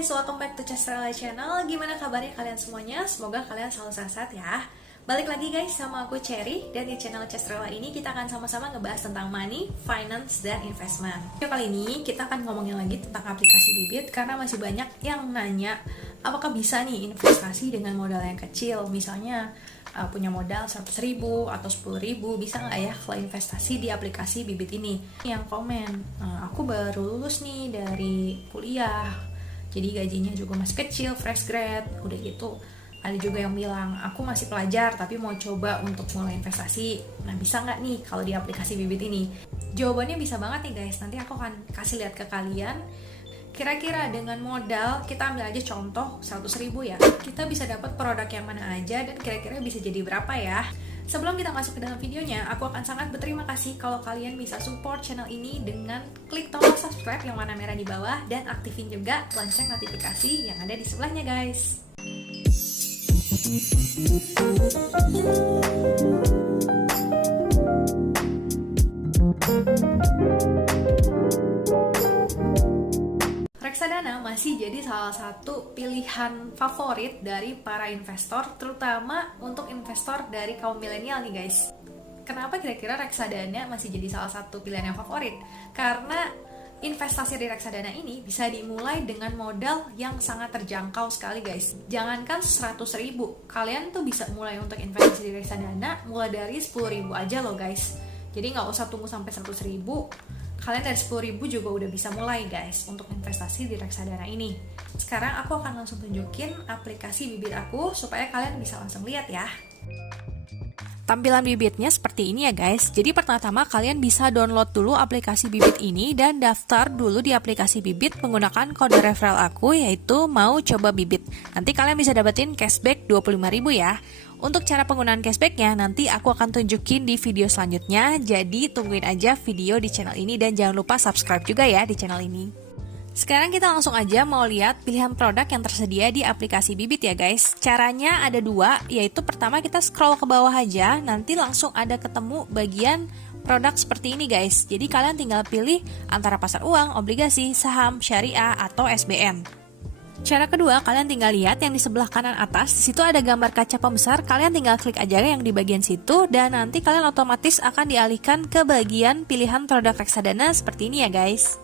guys, welcome back to Castrella Channel. Gimana kabarnya kalian semuanya? Semoga kalian selalu sehat ya. Balik lagi guys sama aku Cherry, dan di channel Castrella ini kita akan sama-sama ngebahas tentang money, finance, dan investment. Kali ini kita akan ngomongin lagi tentang aplikasi Bibit karena masih banyak yang nanya apakah bisa nih investasi dengan modal yang kecil. Misalnya punya modal 100.000 atau 10.000, bisa nggak ya kalau investasi di aplikasi Bibit ini? Yang komen, aku baru lulus nih dari kuliah, jadi gajinya juga masih kecil, fresh grad, udah gitu. Ada juga yang bilang, aku masih pelajar tapi mau coba untuk mulai investasi. Nah, bisa nggak nih kalau di aplikasi Bibit ini? Jawabannya bisa banget nih guys, nanti aku akan kasih lihat ke kalian. Kira-kira dengan modal, kita ambil aja contoh 100.000 ya, kita bisa dapat produk yang mana aja dan kira-kira bisa jadi berapa ya. Sebelum kita masuk ke dalam videonya, aku akan sangat berterima kasih kalau kalian bisa support channel ini dengan klik tombol subscribe yang warna merah di bawah dan aktifin juga lonceng notifikasi yang ada di sebelahnya guys. Reksadana masih jadi salah satu pilihan favorit dari para investor, terutama untuk investor dari kaum milenial nih guys. Kenapa kira-kira reksadana masih jadi salah satu pilihan yang favorit? Karena investasi di reksadana ini bisa dimulai dengan modal yang sangat terjangkau sekali guys. Jangankan 100.000, kalian tuh bisa mulai untuk investasi di reksadana mulai dari 10.000 aja loh guys. Jadi nggak usah tunggu sampai 100.000, kalian dari 10.000 juga udah bisa mulai guys untuk investasi di reksadana ini. Sekarang aku akan langsung tunjukin aplikasi Bibit aku supaya kalian bisa langsung lihat ya. Tampilan Bibitnya seperti ini ya guys. Jadi pertama-tama kalian bisa download dulu aplikasi Bibit ini dan daftar dulu di aplikasi Bibit menggunakan kode referral aku, yaitu mau coba Bibit. Nanti kalian bisa dapetin cashback 25.000 ya. Untuk cara penggunaan cashbacknya nanti aku akan tunjukin di video selanjutnya. Jadi tungguin aja video di channel ini dan jangan lupa subscribe juga ya di channel ini. Sekarang kita langsung aja mau lihat pilihan produk yang tersedia di aplikasi Bibit ya guys. Caranya ada dua, yaitu pertama kita scroll ke bawah aja, nanti langsung ada ketemu bagian produk seperti ini guys. Jadi kalian tinggal pilih antara pasar uang, obligasi, saham, syariah, atau SBN. Cara kedua, kalian tinggal lihat yang di sebelah kanan atas, di situ ada gambar kaca pembesar, kalian tinggal klik aja yang di bagian situ dan nanti kalian otomatis akan dialihkan ke bagian pilihan produk reksadana seperti ini ya guys.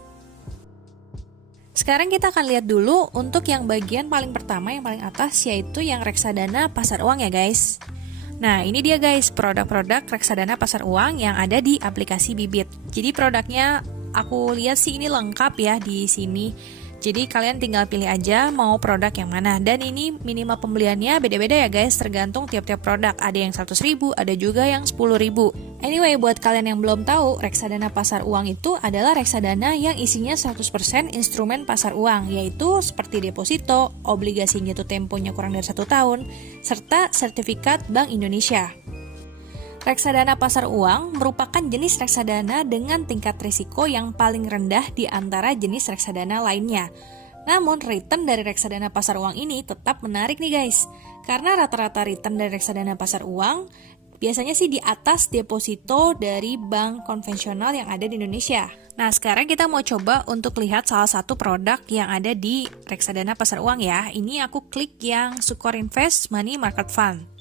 Sekarang kita akan lihat dulu untuk yang bagian paling pertama, yang paling atas, yaitu yang reksadana pasar uang ya guys. Nah, ini dia guys, produk-produk reksadana pasar uang yang ada di aplikasi Bibit. Jadi produknya aku lihat sih ini lengkap ya di sini. Jadi kalian tinggal pilih aja mau produk yang mana. Dan ini minimal pembeliannya beda-beda ya guys, tergantung tiap-tiap produk. Ada yang 100.000, ada juga yang 10.000. Anyway, buat kalian yang belum tahu, reksadana pasar uang itu adalah reksadana yang isinya 100% instrumen pasar uang, yaitu seperti deposito, obligasinya itu temponya kurang dari 1 tahun, serta sertifikat Bank Indonesia. Reksadana pasar uang merupakan jenis reksadana dengan tingkat risiko yang paling rendah di antara jenis reksadana lainnya. Namun, return dari reksadana pasar uang ini tetap menarik nih guys. Karena rata-rata return dari reksadana pasar uang biasanya sih di atas deposito dari bank konvensional yang ada di Indonesia. Nah, sekarang kita mau coba untuk lihat salah satu produk yang ada di reksadana pasar uang ya. Ini aku klik yang Sukor Invest Money Market Fund.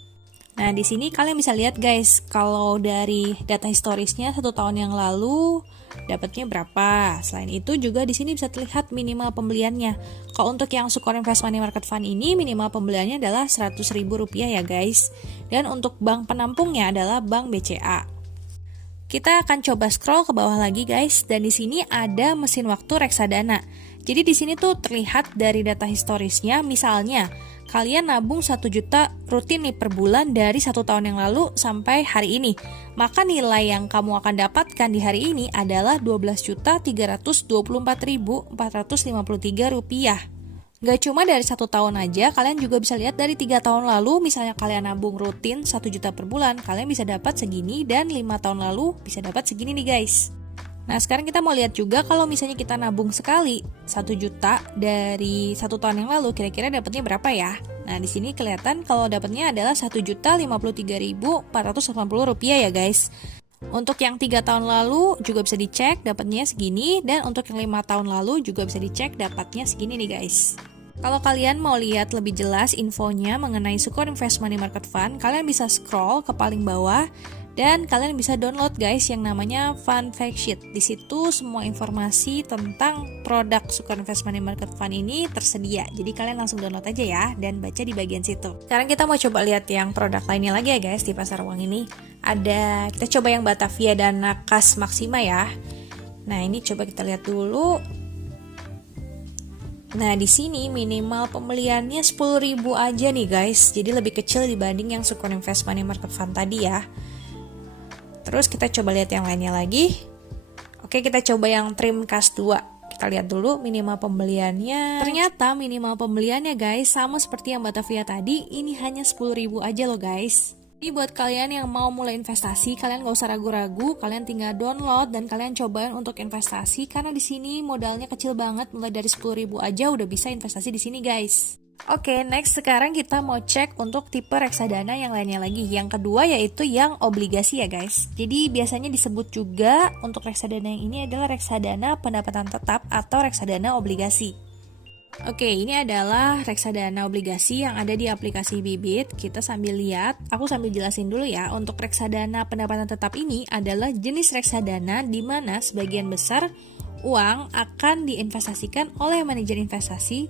Nah, di sini kalian bisa lihat guys, kalau dari data historisnya 1 tahun yang lalu dapatnya berapa. Selain itu juga di sini bisa terlihat minimal pembeliannya. Kalau untuk yang Sukor Invest Money Market Fund ini minimal pembeliannya adalah Rp100.000 ya guys. Dan untuk bank penampungnya adalah Bank BCA. Kita akan coba scroll ke bawah lagi guys, dan di sini ada mesin waktu reksadana. Jadi di sini tuh terlihat dari data historisnya, misalnya kalian nabung 1 juta rutin nih per bulan dari 1 tahun yang lalu sampai hari ini. Maka nilai yang kamu akan dapatkan di hari ini adalah Rp12.324.453. Gak cuma dari 1 tahun aja, kalian juga bisa lihat dari 3 tahun lalu, misalnya kalian nabung rutin 1 juta per bulan, kalian bisa dapat segini, dan 5 tahun lalu bisa dapat segini nih guys. Nah, sekarang kita mau lihat juga kalau misalnya kita nabung sekali 1 juta dari 1 tahun yang lalu, kira-kira dapatnya berapa ya? Nah, di sini kelihatan kalau dapatnya adalah Rp1.053.480 ya guys. Untuk yang 3 tahun lalu juga bisa dicek dapatnya segini, dan untuk yang 5 tahun lalu juga bisa dicek dapatnya segini nih guys. Kalau kalian mau lihat lebih jelas infonya mengenai Sukor Invest Money Market Fund, kalian bisa scroll ke paling bawah dan kalian bisa download guys yang namanya Fund Fact Sheet. Di situ semua informasi tentang produk Sukor Invest Money Market Fund ini tersedia. Jadi kalian langsung download aja ya dan baca di bagian situ. Sekarang kita mau coba lihat yang produk lainnya lagi ya guys di pasar uang ini. Kita coba yang Batavia Dana Kas Maksima ya. Nah, ini coba kita lihat dulu. Nah, di sini minimal pembeliannya 10.000 aja nih guys. Jadi lebih kecil dibanding yang Sukor Invest Money Market Fund tadi ya. Terus kita coba lihat yang lainnya lagi. Oke, kita coba yang Trim Kas 2. Kita lihat dulu minimal pembeliannya. Ternyata minimal pembeliannya guys sama seperti yang Batavia tadi, ini hanya 10.000 aja loh guys. Jadi buat kalian yang mau mulai investasi, kalian gak usah ragu-ragu, kalian tinggal download dan kalian cobain untuk investasi karena di sini modalnya kecil banget, mulai dari 10.000 aja udah bisa investasi di sini guys. Oke, next sekarang kita mau cek untuk tipe reksadana yang lainnya lagi. Yang kedua yaitu yang obligasi ya guys. Jadi biasanya disebut juga untuk reksadana yang ini adalah reksadana pendapatan tetap atau reksadana obligasi. Oke, ini adalah reksadana obligasi yang ada di aplikasi Bibit. Kita sambil lihat, aku sambil jelasin dulu ya. Untuk reksadana pendapatan tetap ini adalah jenis reksadana di mana sebagian besar uang akan diinvestasikan oleh manajer investasi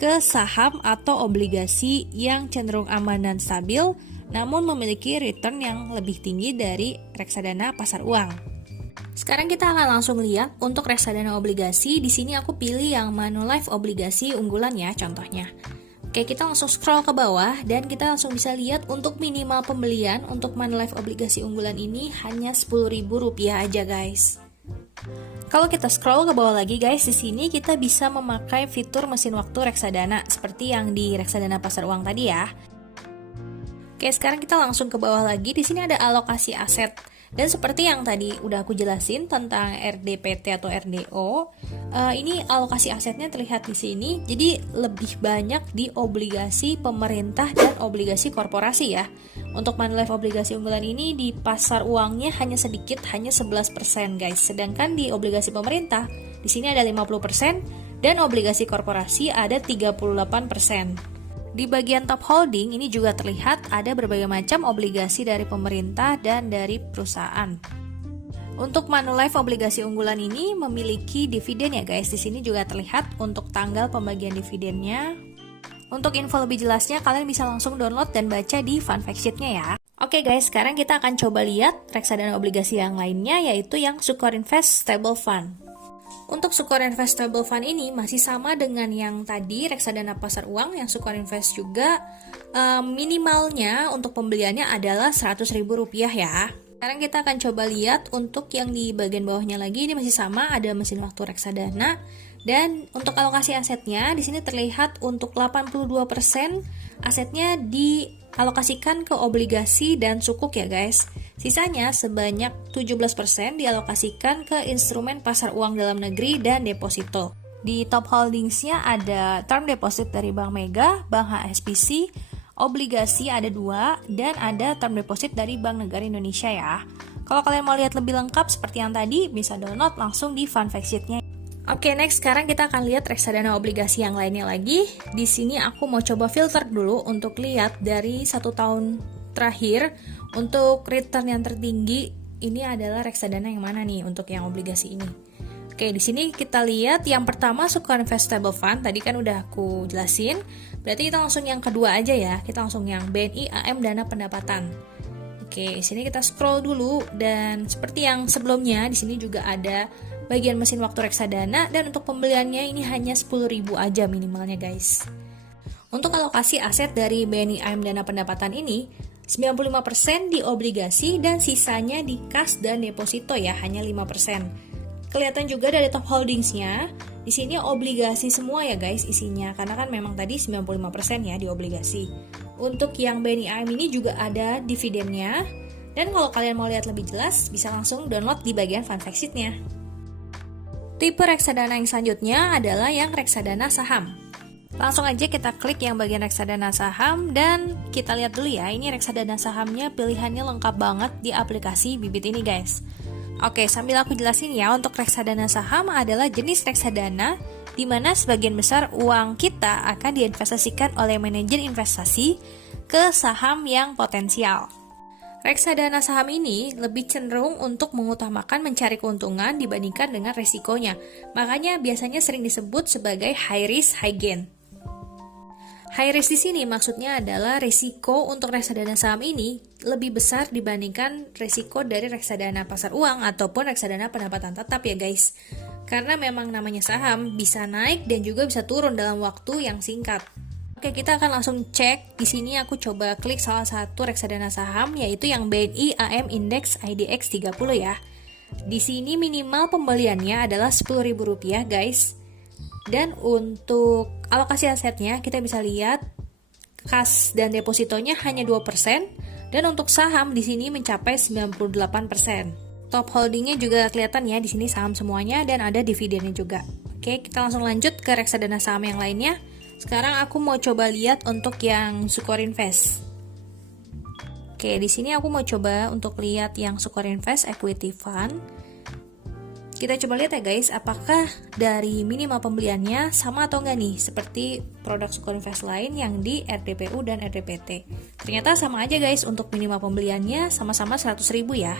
ke saham atau obligasi yang cenderung aman dan stabil, namun memiliki return yang lebih tinggi dari reksadana pasar uang. Sekarang kita akan langsung lihat untuk reksadana obligasi. Di sini aku pilih yang Manulife obligasi unggulan ya, contohnya. Oke, kita langsung scroll ke bawah dan kita langsung bisa lihat untuk minimal pembelian untuk Manulife obligasi unggulan ini hanya Rp10.000 aja guys. Kalau kita scroll ke bawah lagi guys, di sini kita bisa memakai fitur mesin waktu reksadana seperti yang di reksadana pasar uang tadi ya. Oke, sekarang kita langsung ke bawah lagi. Di sini ada alokasi aset. Dan seperti yang tadi udah aku jelasin tentang RDPT atau RDO, ini alokasi asetnya terlihat di sini. Jadi lebih banyak di obligasi pemerintah dan obligasi korporasi ya. Untuk Manulife obligasi unggulan ini di pasar uangnya hanya sedikit, hanya 11% guys. Sedangkan di obligasi pemerintah di sini ada 50% dan obligasi korporasi ada 38%. Di bagian top holding ini juga terlihat ada berbagai macam obligasi dari pemerintah dan dari perusahaan. Untuk Manulife obligasi unggulan ini memiliki dividen ya guys. Di sini juga terlihat untuk tanggal pembagian dividennya. Untuk info lebih jelasnya kalian bisa langsung download dan baca di Fund Fact Sheet-nya ya. Oke guys, sekarang kita akan coba lihat reksadana obligasi yang lainnya yaitu yang Sukor Invest Stable Fund. Untuk Sukor Invest Stable Fund ini masih sama dengan yang tadi reksadana pasar uang yang Sukor Invest juga, minimalnya untuk pembeliannya adalah Rp100.000 ya. Sekarang kita akan coba lihat untuk yang di bagian bawahnya lagi, ini masih sama, ada mesin waktu reksadana. Dan untuk alokasi asetnya di sini terlihat untuk 82% asetnya dialokasikan ke obligasi dan sukuk ya guys. Sisanya sebanyak 17% dialokasikan ke instrumen pasar uang dalam negeri dan deposito. Di top holdingsnya ada term deposit dari Bank Mega, Bank HSBC, obligasi ada 2, dan ada term deposit dari Bank Negara Indonesia ya. Kalau kalian mau lihat lebih lengkap seperti yang tadi, bisa download langsung di Fund Fact Sheet-nya. Oke, next sekarang kita akan lihat reksadana obligasi yang lainnya lagi. Di sini aku mau coba filter dulu untuk lihat dari 1 tahun terakhir untuk return yang tertinggi ini adalah reksadana yang mana nih untuk yang obligasi ini. Oke, di sini kita lihat yang pertama Sukor Invest Stable Fund, tadi kan udah aku jelasin. Berarti kita langsung yang kedua aja ya. Kita langsung yang BNI AM Dana Pendapatan. Oke, di sini kita scroll dulu dan seperti yang sebelumnya di sini juga ada bagian mesin waktu reksadana dan untuk pembeliannya ini hanya 10.000 aja minimalnya guys. Untuk alokasi aset dari BNI AM Dana Pendapatan ini 95% di obligasi dan sisanya di kas dan deposito ya, hanya 5%. Kelihatan juga dari top holdingsnya, di sini obligasi semua ya guys isinya, karena kan memang tadi 95% ya di obligasi. Untuk yang BNI AM ini juga ada dividennya, dan kalau kalian mau lihat lebih jelas, bisa langsung download di bagian Fund Fact Sheet-nya. Tipe reksadana yang selanjutnya adalah yang reksadana saham. Langsung aja kita klik yang bagian reksadana saham dan kita lihat dulu ya, ini reksadana sahamnya pilihannya lengkap banget di aplikasi Bibit ini guys. Oke, sambil aku jelasin ya, untuk reksadana saham adalah jenis reksadana di mana sebagian besar uang kita akan diinvestasikan oleh manajer investasi ke saham yang potensial. Reksadana saham ini lebih cenderung untuk mengutamakan mencari keuntungan dibandingkan dengan risikonya. Makanya biasanya sering disebut sebagai high risk, high gain. High risk di sini maksudnya adalah risiko untuk reksadana saham ini lebih besar dibandingkan risiko dari reksadana pasar uang ataupun reksadana pendapatan tetap ya guys. Karena memang namanya saham bisa naik dan juga bisa turun dalam waktu yang singkat. Oke, kita akan langsung cek. Di sini aku coba klik salah satu reksadana saham yaitu yang BNI AM Index IDX 30 ya. Di sini minimal pembeliannya adalah Rp10.000 guys. Dan untuk alokasi asetnya kita bisa lihat kas dan depositonya hanya 2% dan untuk saham di sini mencapai 98%. Top holdingnya juga kelihatan ya, di sini saham semuanya dan ada dividennya juga. Oke, kita langsung lanjut ke reksadana saham yang lainnya. Sekarang aku mau coba lihat untuk yang Sukor Invest. Oke, di sini aku mau coba untuk lihat yang Sukor Invest Equity Fund. Kita coba lihat ya guys, apakah dari minimal pembeliannya sama atau enggak nih, seperti produk Sukor Invest lain yang di RDPU dan RDPT. Ternyata sama aja guys, untuk minimal pembeliannya sama-sama 100.000 ya.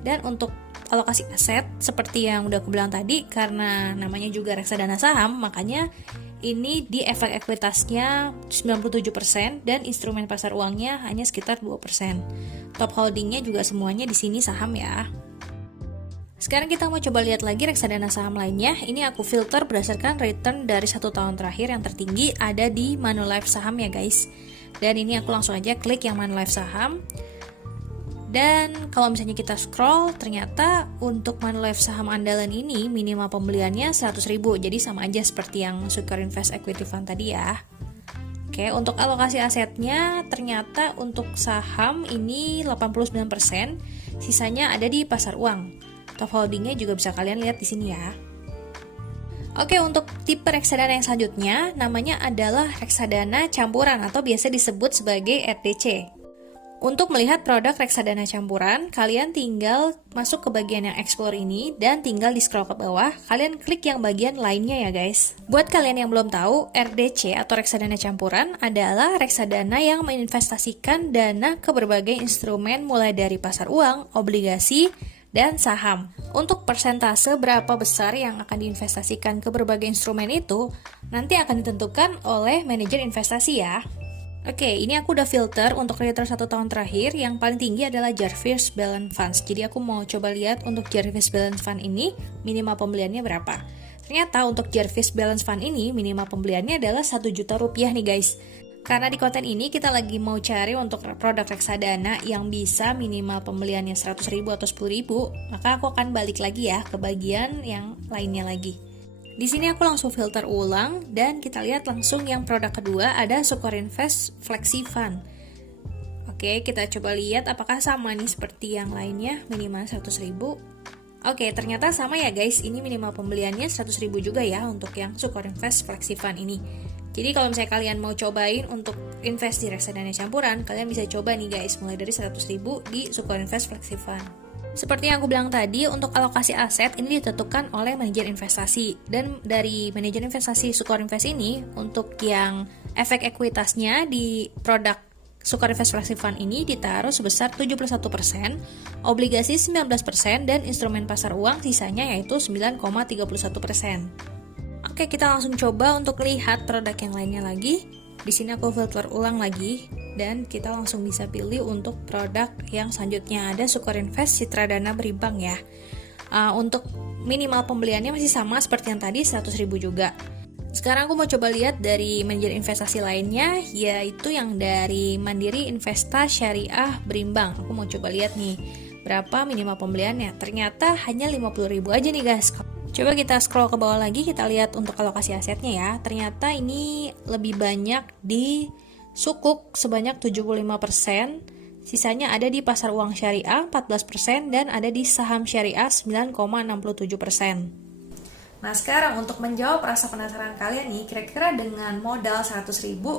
Dan untuk alokasi aset, seperti yang udah aku bilang tadi, karena namanya juga reksadana saham, makanya ini di efek ekuitasnya 97% dan instrumen pasar uangnya hanya sekitar 2%. Top holdingnya juga semuanya di sini saham ya. Sekarang kita mau coba lihat lagi reksadana saham lainnya. Ini aku filter berdasarkan return dari 1 tahun terakhir. Yang tertinggi ada di Manulife saham ya guys. Dan ini aku langsung aja klik yang Manulife saham. Dan kalau misalnya kita scroll, ternyata untuk Manulife saham andalan ini minimal pembeliannya 100.000. Jadi sama aja seperti yang Sukor Invest Equity Fund tadi ya. Oke, untuk alokasi asetnya ternyata untuk saham ini 89%, sisanya ada di pasar uang. Top holdingnya juga bisa kalian lihat di sini ya. Oke, untuk tipe reksadana yang selanjutnya namanya adalah reksadana campuran atau biasa disebut sebagai RDC. Untuk melihat produk reksadana campuran, kalian tinggal masuk ke bagian yang explore ini dan tinggal di scroll ke bawah, kalian klik yang bagian lainnya ya guys. Buat kalian yang belum tahu, RDC atau reksadana campuran adalah reksadana yang menginvestasikan dana ke berbagai instrumen mulai dari pasar uang, obligasi, dan saham. Untuk persentase berapa besar yang akan diinvestasikan ke berbagai instrumen itu, nanti akan ditentukan oleh manajer investasi ya. Oke, ini aku udah filter untuk return 1 tahun terakhir, yang paling tinggi adalah Jarvis Balance Funds. Jadi aku mau coba lihat untuk Jarvis Balance Fund ini minimal pembeliannya berapa. Ternyata untuk Jarvis Balance Fund ini minimal pembeliannya adalah Rp1.000.000 nih guys. Karena di konten ini kita lagi mau cari untuk produk reksadana yang bisa minimal pembeliannya 100.000 atau 10.000, maka aku akan balik lagi ya ke bagian yang lainnya lagi. Di sini aku langsung filter ulang dan kita lihat langsung yang produk kedua ada Sukor Invest Flexi Fund. Oke, kita coba lihat apakah sama nih seperti yang lainnya, minimal 100.000. Oke, ternyata sama ya guys, ini minimal pembeliannya 100.000 juga ya untuk yang Sukor Invest Flexi Fund ini. Jadi kalau misalnya kalian mau cobain untuk invest di reksadana campuran, kalian bisa coba nih guys, mulai dari 100.000 di Sukor Invest Flexi Fund. Seperti yang aku bilang tadi, untuk alokasi aset ini ditentukan oleh manajer investasi. Dan dari manajer investasi Sukor Invest ini, untuk yang efek ekuitasnya di produk Sukor Invest Flexi Fund ini ditaruh sebesar 71%, obligasi 19%, dan instrumen pasar uang sisanya yaitu 9,31%. Oke, kita langsung coba untuk lihat produk yang lainnya lagi. Di sini aku filter ulang lagi dan kita langsung bisa pilih untuk produk yang selanjutnya ada Sukor Invest Citra Dana Berimbang ya. Untuk minimal pembeliannya masih sama seperti yang tadi 100.000 juga. Sekarang aku mau coba lihat dari manajer investasi lainnya, yaitu yang dari Mandiri Investa Syariah Berimbang. Aku mau coba lihat nih berapa minimal pembeliannya. Ternyata hanya 50.000 aja nih guys. Coba kita scroll ke bawah lagi, kita lihat untuk alokasi asetnya ya. Ternyata ini lebih banyak di sukuk sebanyak 75%, sisanya ada di pasar uang syariah 14%, dan ada di saham syariah 9,67%. Nah sekarang untuk menjawab rasa penasaran kalian nih, kira-kira dengan modal 100.000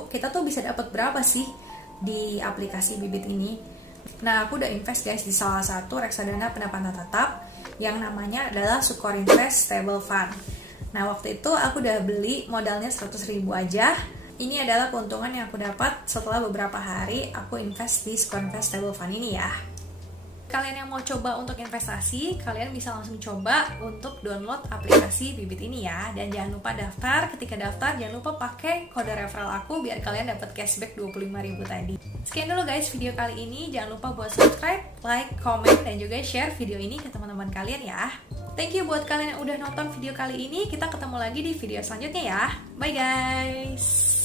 kita tuh bisa dapat berapa sih di aplikasi Bibit ini? Nah aku udah invest guys di salah satu reksadana pendapatan tetap yang namanya adalah Sukor Invest Stable Fund. Nah, waktu itu aku udah beli modalnya 100.000 aja. Ini adalah keuntungan yang aku dapat setelah beberapa hari aku invest di Squarespace Stable Fund ini ya. Kalian yang mau coba untuk investasi, kalian bisa langsung coba untuk download aplikasi Bibit ini ya. Dan jangan lupa daftar, ketika daftar jangan lupa pakai kode referral aku biar kalian dapat cashback 25.000 tadi. Sekian dulu guys video kali ini, jangan lupa buat subscribe, like, comment, dan juga share video ini ke teman-teman kalian ya. Thank you buat kalian yang udah nonton video kali ini, kita ketemu lagi di video selanjutnya ya. Bye guys!